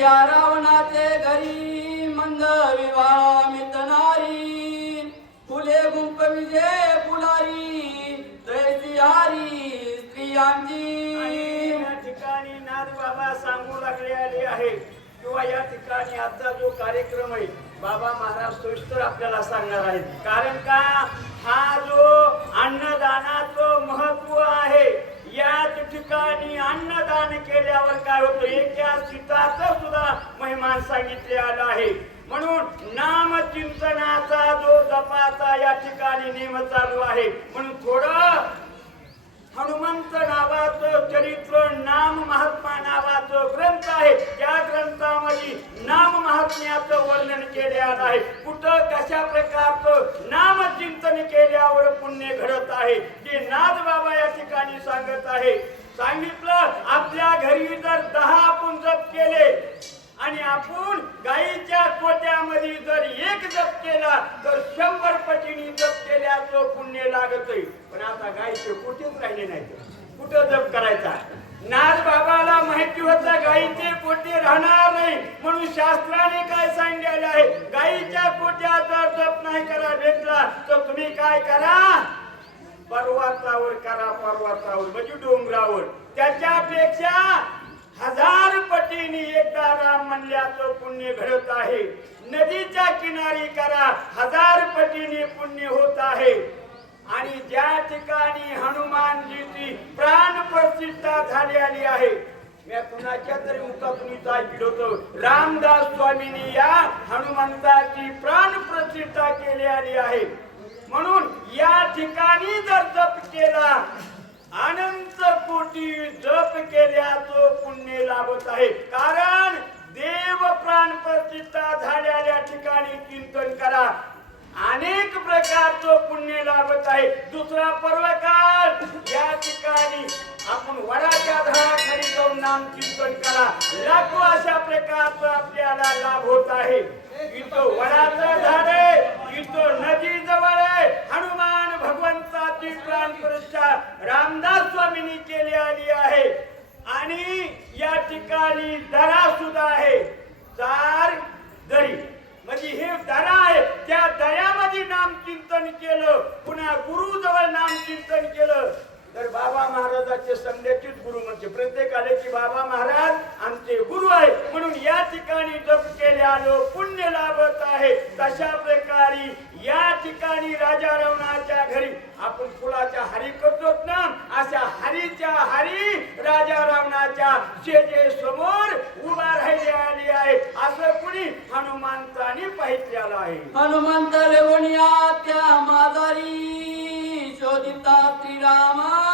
या रावणाचे घरी मंद विवामित नारी फुले गुंप विजय फुलारी जयसी हारी स्त्रियांची. या ठिकाणी नाथ बाबा सांगू लागले आले आहे किंवा या ठिकाणी आजचा जो कार्यक्रम आहे बाबा महाराज सोयीस्तर आपल्याला सांगणार आहेत. कारण का? हा जो अन्नदानात ठिकाणी अन्नदान केल्यावर काय होतं? एका सीताचं सुद्धा महिमान सांगितले आला आहे. म्हणून नाम चिंतनाचा जो जपाचा या ठिकाणी नेम चालू आहे. म्हणून थोडं हनुमंत नावाचं चरित्र नाम महात्मा नावाचं ग्रंथ आहे. त्या ग्रंथामध्ये नाम महात्म्याचं वर्णन केले आहे. कुठं कशा प्रकारचं नाम चिंतन केल्यावर पुण्य घडत आहे जे नाथ बाबा या ठिकाणी सांगत आहे. सांगितलं आपल्या घरी जर दहा आपण जप केले आणि आपण गाईच्या कोट्यामध्ये जर एक जप केला तर शंभर पटीने जप केल्याचं पुण्य लागत पण आता गाईचे कुठेच राहिले नाहीत. कुठं जप करायचा? नाथ बाबाला माहिती होतं गाईचे पोटे राहणार नाही. म्हणून शास्त्राने काय सांगितले आहे? गाईच्या पोट्या जर जप नाही करा भेटला तर तुम्ही काय करा? पर्वतावर करा पर्वतावर म्हणजे डोंगरावर. त्याच्यापेक्षा हजार पटीने एकदा राम म्हणल्याचं पुण्य घडत आहे. नदीच्या किनारी करा हजार पटीने पुण्य होत आहे. आणि ज्या ठिकाणी हनुमानजीची प्राण प्रतिष्ठा झाली आली आहे मी कुणाच्या तरी मुखातून ऐकलं होतं रामदास स्वामींनी या हनुमंताची प्राण प्रतिष्ठा केली आली आहे. म्हणून या ठिकाणी जर जप केला अनंत कोटी जप केल्याचं पुण्य लाभत आहे. कारण देव प्राण प्रतिष्ठा झालेल्या ठिकाणी चिंतन करा. अनेक प्रकारचं पुण्य लाभत आहे. दुसरा पर्वकाळ या ठिकाणी आपण वडाच्या झाडाखाली जाऊन नाम चिंतन करा. लाखो अशा प्रकारचं आपल्याला लाभ होत आहे. इथं वडाचं झाड आहे इथं नदी जवळ रामदास स्वामींनी केली आली आहे. आणि या ठिकाणी दरा सुद्धा आहे. चार दरी. म्हणजे हे दरा आहे त्या दऱ्यामध्ये नाम चिंतन केलं. पुन्हा गुरु जवळ नाम चिंतन केलं. तर बाबा महाराजाचे संध्याचीच गुरु म्हणजे प्रत्येक आले की बाबा महाराज आमचे गुरु आहे म्हणून या ठिकाणी जप आलो पुण्य लाभत आहे. तशा प्रकारे या ठिकाणी राजा रवणाच्या आपण फुलाच्या हरी करतो ना अशा हरीच्या हरी राजा रावणाच्या शेजे समोर उभा राहिली आली आहे असं कुणी हनुमंताने पाहितलेलं आहे? हनुमंत लेवणिया त्या माघारी शोधिता श्रीरामा.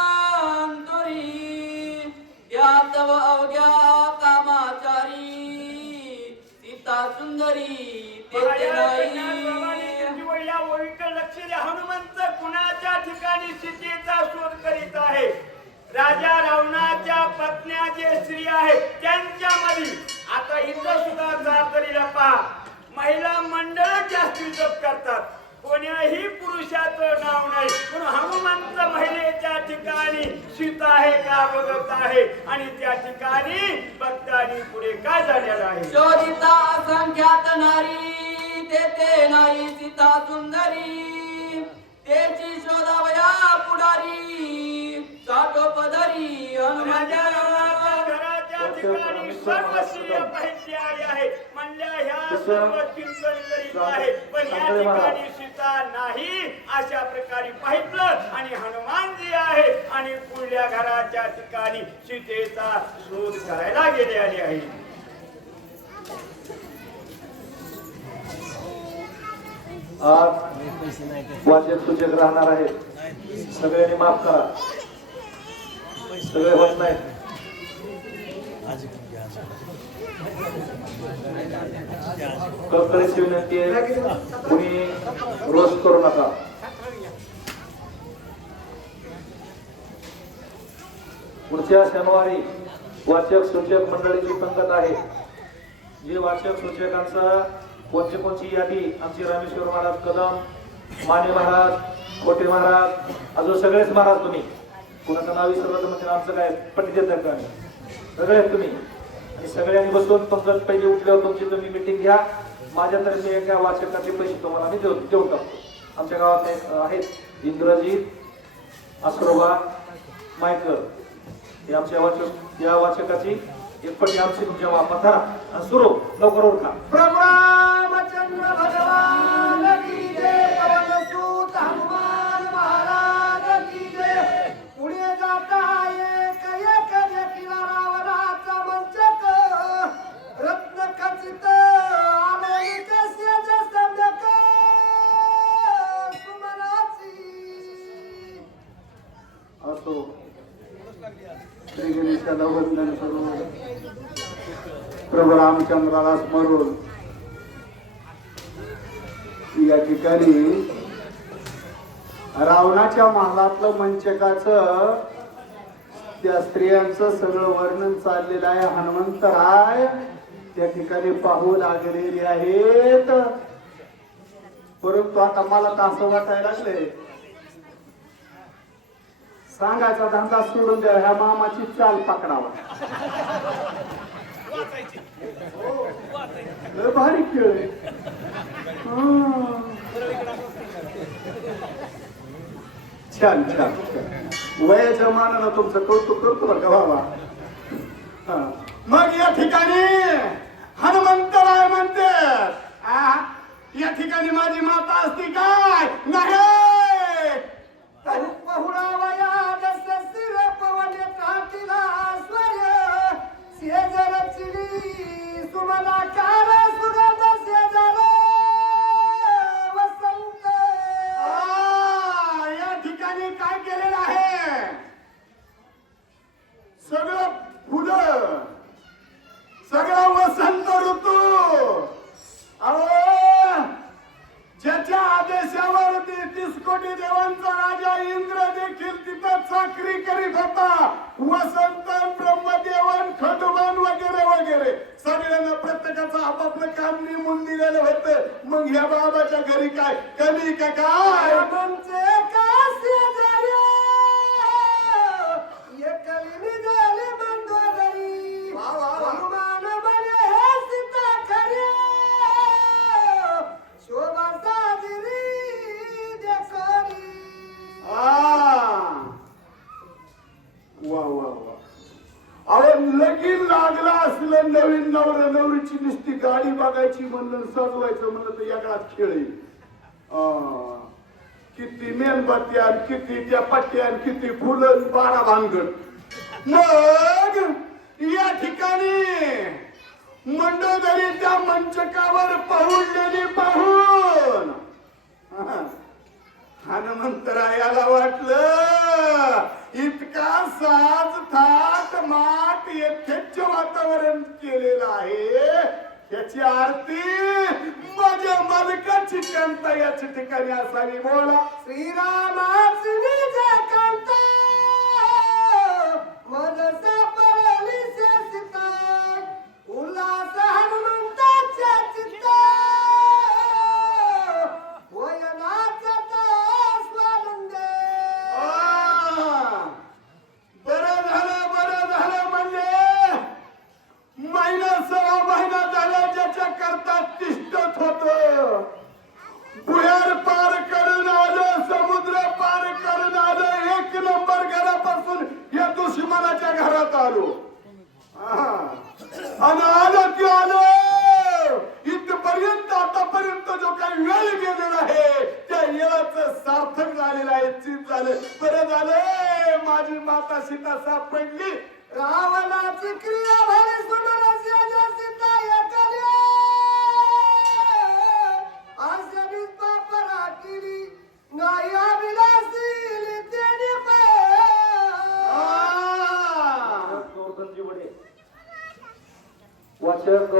कुणाच्या ठिकाणी सीतेचा शोध करीत आहे? राजा रावणाच्या पत्न्या जे स्त्री आहेत त्यांच्यामध्ये आता इथं सुद्धा जातरीला पहा. महिला मंडळ जास्त विजप करतात. कोण्याही पुरुषाचं नाव नाही. पण हनुमंत महिलेच्या ठिकाणी सीता आहे का बघत आहे? आणि त्या ठिकाणी भक्तानी पुढे काय झालेलं आहे? शोधिता असंख्यात नारी तेथे नाही सीता सुंदरी. तेची शोधावया पुढारी. साठो पदरी राजा घराच्या ठिकाणी सर्व स्त्रिया पाहिजे आली आहे. म्हणल्या ह्या सर्व चिंतन करीत आहे. पण या ठिकाणी सीता नाही अशा प्रकारे पाहिलं आणि हनुमानजी आहे आणि पुढल्या घराच्या ठिकाणी सीतेचा शोध करायला गेले आले आहे. आज वाचक सूचक राहणार आहेत. सगळ्यांनी माफ करा. सगळे होत नाही कळकळीची विनंती आहे कुणी रोज करू नका. पुढच्या शनिवारी वाचक सूचक मंडळीची पंगत आहे. जे वाचक सूचकांचा कोणची कोणची यादी आमची रामेश्वर महाराज कदम माने महाराज खोटे महाराज अजून सगळेच महाराज तुम्ही. कोणाचं नाव विसरलं तर म्हणजे आमचं काय पट्टी देत आम्ही? सगळे आहेत तुम्ही. आणि सगळ्यांनी बसून पंकज पहिले उठल्यावर तुमची तुम्ही मिटिंग घ्या. माझ्या तर्फे एका वाचकाचे पैसे तुम्हाला मी देऊ देऊन टाकतो. आमच्या गावात एक आहेत इंद्रजीत अस्रोबा मायकर. हे आमच्या वाचक या वाचकाची एक पटी आमची तुमच्या वापरा सुरू लवकर ओळखा प्रभु रामचंद्र भगवान! प्रभू रामचंद्राला स्मरून या ठिकाणी रावणाच्या महालातलं मंचकाचं त्या स्त्रियांचं सगळं वर्णन चाललेलं आहे. हनुमंतराय त्या ठिकाणी पाहू लागलेली आहेत. परंतु आता मला तास वाटायला लागले सांगायचा धंदा सोडून द्या ह्या मामाची चाल पकडावा. भारी खेळ छान छान वयाच्या मानानं तुमचं कौतुक करतो बरं का बाबा मग या ठिकाणी हनुमंतराय म्हणते. या ठिकाणी माझी माता असती काय? नाही. काय? कमी का काय रामांचे का शेजारी एकली निघाली मंदोदरी हनुमान बने हे सीता खरी शोभा साजरी देखरी आ. वा वा वा. लगीन लागला असलं नवीन नवऱ्या नवरीची नुसती गाडी बघायची म्हणलं सजवायचं म्हणलं तर याकडा खेळ आहे. किती मेणबत्ती आणि किती त्या पट्टी आणि किती फुलं बारा भानगड. मग या ठिकाणी मंडोदरी त्या मंचकावर पाहुणलेली पाहून हनुमंतरायाला वाटलं इतका साज थाट मात येथेच वातावरण केलेलं आहे. याची आरती శ్రీకంత యచ్చితి కన్యా సవిమూల శ్రీరామ శ్రీజకంత మనస claro.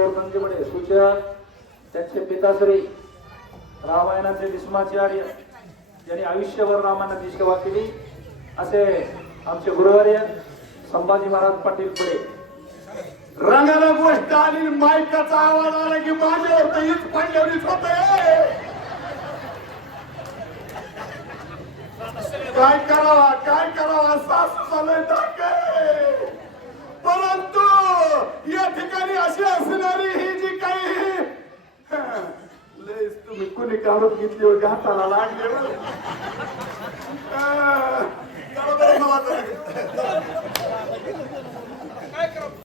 वाचक गोवर्धनजी बडे त्यांचे पिताश्री रामायणाचे भीष्माचार्य ज्यांनी आयुष्यभर रामायणाची सेवा केली असे आमचे गुरुवर्य संभाजी महाराज पाटील पुढे. रंगाला गोष्ट आली मायकाचा आवाज आला की माझे होत हीच पडल्यावरीच होत. काय करावा काय करावा सासू झालंय तर काय? परंतु या ठिकाणी काढून घेतली होती हाताला लागले